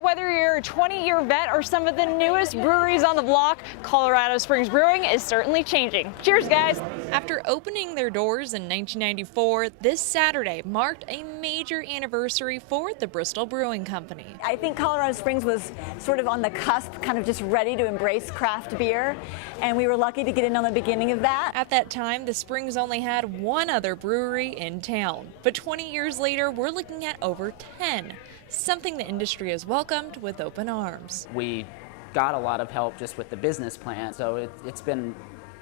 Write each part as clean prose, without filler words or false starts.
Whether you're a 20-year vet or some of the newest breweries on the block, Colorado Springs Brewing is certainly changing. Cheers, guys. After opening their doors in 1994, this Saturday marked a major anniversary for the Bristol Brewing Company. I think Colorado Springs was sort of on the cusp, kind of just ready to embrace craft beer, and we were lucky to get in on the beginning of that. At that time, the Springs only had one other brewery in town, but 20 years later, we're looking at over 10. Something the industry has welcomed with open arms. We got a lot of help just with the business plan, so it's been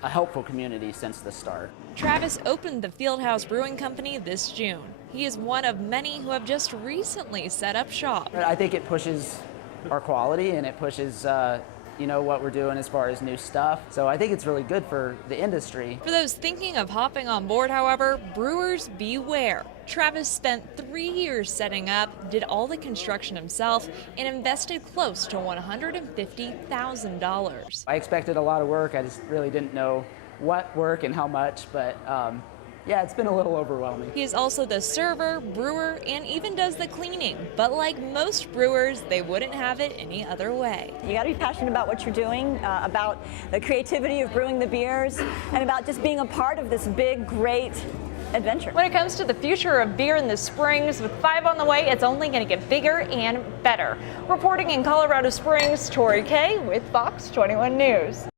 a helpful community since the start. Travis opened the Fieldhouse Brewing Company this June. He is one of many who have just recently set up shop. I think it pushes our quality and it pushes what we're doing as far as new stuff. So I think it's really good for the industry. For those thinking of hopping on board, however, brewers beware. Travis spent 3 years setting up, did all the construction himself, and invested close to $150,000. I expected a lot of work. I just really didn't know what work and how much, but yeah, it's been a little overwhelming. He is also the server, brewer, and even does the cleaning. But like most brewers, they wouldn't have it any other way. You got to be passionate about what you're doing, about the creativity of brewing the beers, and about just being a part of this big, great adventure. When it comes to the future of beer in the Springs, with 5 on the way, it's only going to get bigger and better. Reporting in Colorado Springs, Tori Kay with Fox 21 News.